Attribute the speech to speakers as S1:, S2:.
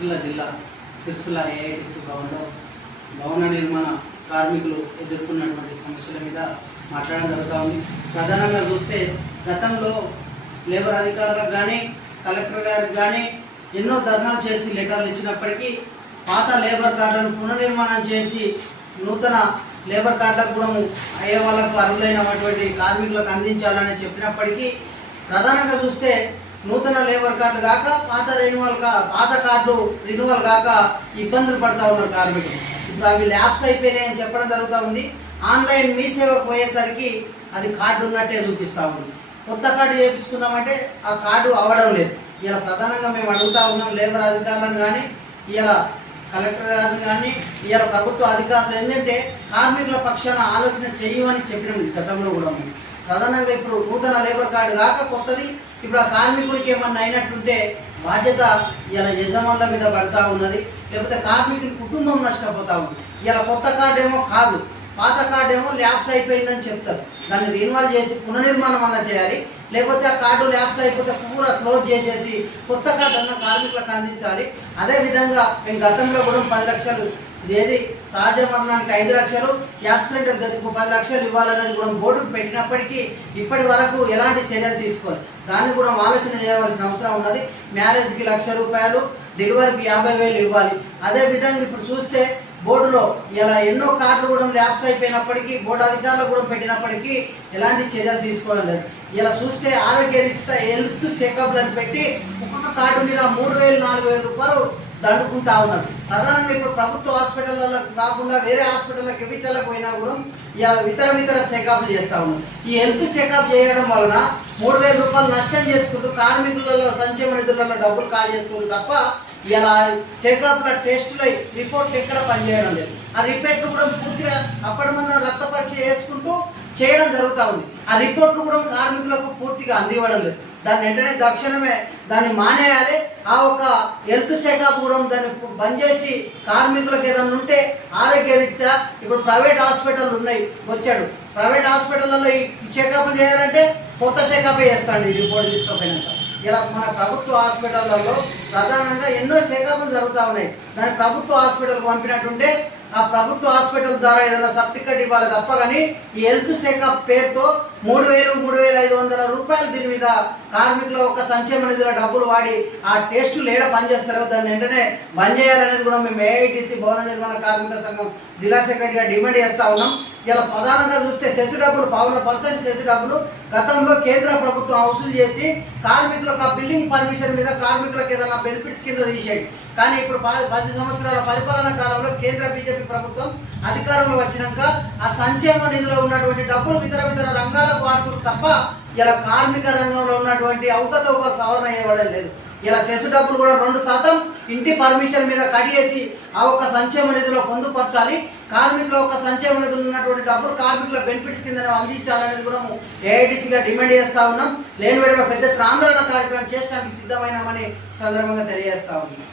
S1: Sircilla AITC భవన్లో భవన నిర్మాణ కార్మికులు ఎదుర్కొన్నటువంటి సమస్యల మీద మాట్లాడడం జరుగుతూ ఉంది. ప్రధానంగా చూస్తే గతంలో లేబర్ అధికారులకు కానీ కలెక్టర్ గారికి కానీ ఎన్నో ధర్నాలు చేసి లెటర్లు ఇచ్చినప్పటికీ పాత లేబర్ కార్డులను పునర్నిర్మాణం చేసి నూతన లేబర్ కార్డులకు కూడా అయ్యే వాళ్ళకు అర్హులైనటువంటి కార్మికులకు అందించాలని చెప్పినప్పటికీ ప్రధానంగా చూస్తే నూతన లేబర్ కార్డు కాక పాత రెన్యువల్ కా పాత కార్డు రెన్యువల్ కాక ఇబ్బందులు పడతా ఉన్నారు కార్మికులు. ఇప్పుడు అవి ల్యాబ్స్ అయిపోయినాయి అని చెప్పడం జరుగుతూ ఉంది. ఆన్లైన్ మీ సేవకు పోయేసరికి అది కార్డు ఉన్నట్టే చూపిస్తూ ఉంది. కొత్త కార్డు చేయించుకుందామంటే ఆ కార్డు అవ్వడం లేదు. ఇలా ప్రధానంగా మేము అడుగుతా ఉన్నాం లేబర్ అధికారులను కానీ ఇలా కలెక్టర్ గారిని కానీ ఇలా ప్రభుత్వ అధికారులు. ఏంటంటే కార్మికుల పక్షాన ఆలోచన చేయమని చెప్పినాం గతంలో కూడా మేము ప్రధానంగా ఇప్పుడు నూతన లేబర్ కార్డు కాక కొత్తది. ఇప్పుడు ఆ కార్మికుడికి ఏమన్నా అయినట్టుంటే బాధ్యత ఇలా యజమానుల మీద పడతా ఉన్నది. లేకపోతే కార్మికుడి కుటుంబం నష్టపోతా ఉంది. ఇలా కొత్త కార్డు ఏమో కాదు. పాత కార్డు ఏమో ల్యాబ్స్ అయిపోయిందని చెప్తారు. దాన్ని రిన్వాల్ చేసి పునర్నిర్మాణం అన్న చేయాలి. లేకపోతే ఆ కార్డు ల్యాబ్స్ అయిపోతే పూరా క్లోజ్ చేసేసి కొత్త కార్డు అన్న కార్మికులకు అందించాలి. అదేవిధంగా మేము గతంలో కూడా పది లక్షలు ఏది సహజ మరణానికి ఐదు లక్షలు యాక్సిడెంటల్ డెత్కు పది లక్షలు ఇవ్వాలని కూడా బోర్డుకు పెట్టినప్పటికీ ఇప్పటి వరకు ఎలాంటి చర్యలు తీసుకోవాలి దాన్ని కూడా ఆలోచన చేయవలసిన అవసరం ఉన్నది. మ్యారేజ్కి లక్ష రూపాయలు డెలివరీకి యాభై వేలు ఇవ్వాలి. అదే విధంగా ఇప్పుడు చూస్తే బోర్డులో ఇలా ఎన్నో కార్డులు కూడా ల్యాబ్స్ అయిపోయినప్పటికీ బోర్డు అధికారులు కూడా పెట్టినప్పటికీ ఎలాంటి చర్యలు తీసుకోవడం లేదు. ఇలా చూస్తే ఆరోగ్య రీత్యా హెల్త్ చెకప్లను పెట్టి ఒక్కొక్క కార్డు మీద మూడు వేలు నాలుగు వేల రూపాయలు దండుకుంటా ఉన్నారు. ప్రధానంగా ఇప్పుడు ప్రభుత్వ హాస్పిటల్లో కాకుండా వేరే హాస్పిటల్కి విటలకు పోయినా కూడా ఇలా ఇతర ఇతర చెకప్లు చేస్తూ ఉన్నారు. ఈ హెల్త్ చెకప్ చేయడం వలన మూడు వేల రూపాయలు నష్టం చేసుకుంటూ కార్మికులలో సంక్షేమ నిధులలో డబ్బులు కాల్ చేసుకుంటూ తప్ప ఇలా చెకప్ల టెస్టుల రిపోర్ట్లు ఎక్కడ పనిచేయడం లేదు. ఆ రిపోర్ట్లు కూడా పూర్తిగా అప్పటి మన రక్త పరీక్ష చేసుకుంటూ చేయడం జరుగుతూ ఉంది. ఆ రిపోర్ట్లు కూడా కార్మికులకు పూర్తిగా అందివ్వడం లేదు. దాన్ని వెంటనే తక్షణమే దాన్ని మానేయాలి. ఆ ఒక హెల్త్ చెకప్ కూడా దాన్ని బంద్ చేసి కార్మికులకు ఏదైనా ఉంటే ఆరోగ్య రీత్యా ఇప్పుడు ప్రైవేట్ హాస్పిటల్ ఉన్నాయి వచ్చాడు. ప్రైవేట్ హాస్పిటల్లో ఈ చెకప్లు చేయాలంటే కొత్త చెకప్ చేస్తాడు ఈ రిపోర్ట్ తీసుకోపోయినాక. ఇలా మన ప్రభుత్వ హాస్పిటల్లో ప్రధానంగా ఎన్నో చెకప్లు జరుగుతూ ఉన్నాయి. దాన్ని ప్రభుత్వ హాస్పిటల్కి పంపినట్టుంటే ఆ ప్రభుత్వ హాస్పిటల్ ద్వారా ఏదైనా సర్టిఫికెట్ ఇవ్వాలి తప్ప కానీ ఈ హెల్త్ శాఖ పేరుతో మూడు వేలు మూడు వేల ఐదు వందల రూపాయలు దీని మీద కార్మికుల ఒక సంక్షేమ నిధుల డబ్బులు వాడి ఆ టెస్టులు ఏడ పనిచేస్తారో దాన్ని వెంటనే బంద్ చేయాలనేది కూడా మేము ఏఐటీసీ భవన నిర్మాణ కార్మిక సంఘం జిల్లా సెక్రటరీగా డిమాండ్ చేస్తా ఉన్నాం. ఇలా ప్రధానంగా చూస్తే సెస్ డబ్బులు పవన పర్సెంట్ సెస్ డబ్బులు గతంలో కేంద్ర ప్రభుత్వం వసూలు చేసి కార్మికులకు ఆ బిల్డింగ్ పర్మిషన్ మీద కార్మికులకు ఏదైనా బెనిఫిట్స్ కింద తీసేయండి. కానీ ఇప్పుడు పది సంవత్సరాల పరిపాలన కాలంలో కేంద్ర బీజేపీ ప్రభుత్వం అధికారంలో వచ్చినాక ఆ సంక్షేమ నిధిలో ఉన్నటువంటి డబ్బులు ఇతర ఇతర రంగాలకు వాడుతున్నారు తప్ప ఇలా కార్మిక రంగంలో ఉన్నటువంటి అవకతవకలు సవరణ చేయబడం లేదు. ఇలా సెస్ డబ్బులు కూడా రెండు శాతం ఇంటి పర్మిషన్ మీద కట్ చేసి ఆ ఒక్క సంక్షేమ నిధిలో పొందుపరచాలి. కార్మికుల ఒక సంక్షేమ నిధులు ఉన్నటువంటి డబ్బులు కార్మికుల బెనిఫిట్స్ కింద అందించాలనేది కూడా ఏఐటీసీగా డిమాండ్ చేస్తా ఉన్నాం. లేని వేళలో పెద్ద ఆందోళన కార్యక్రమం చేయడానికి సిద్ధమైనామని సందర్భంగా తెలియజేస్తా ఉన్నాం.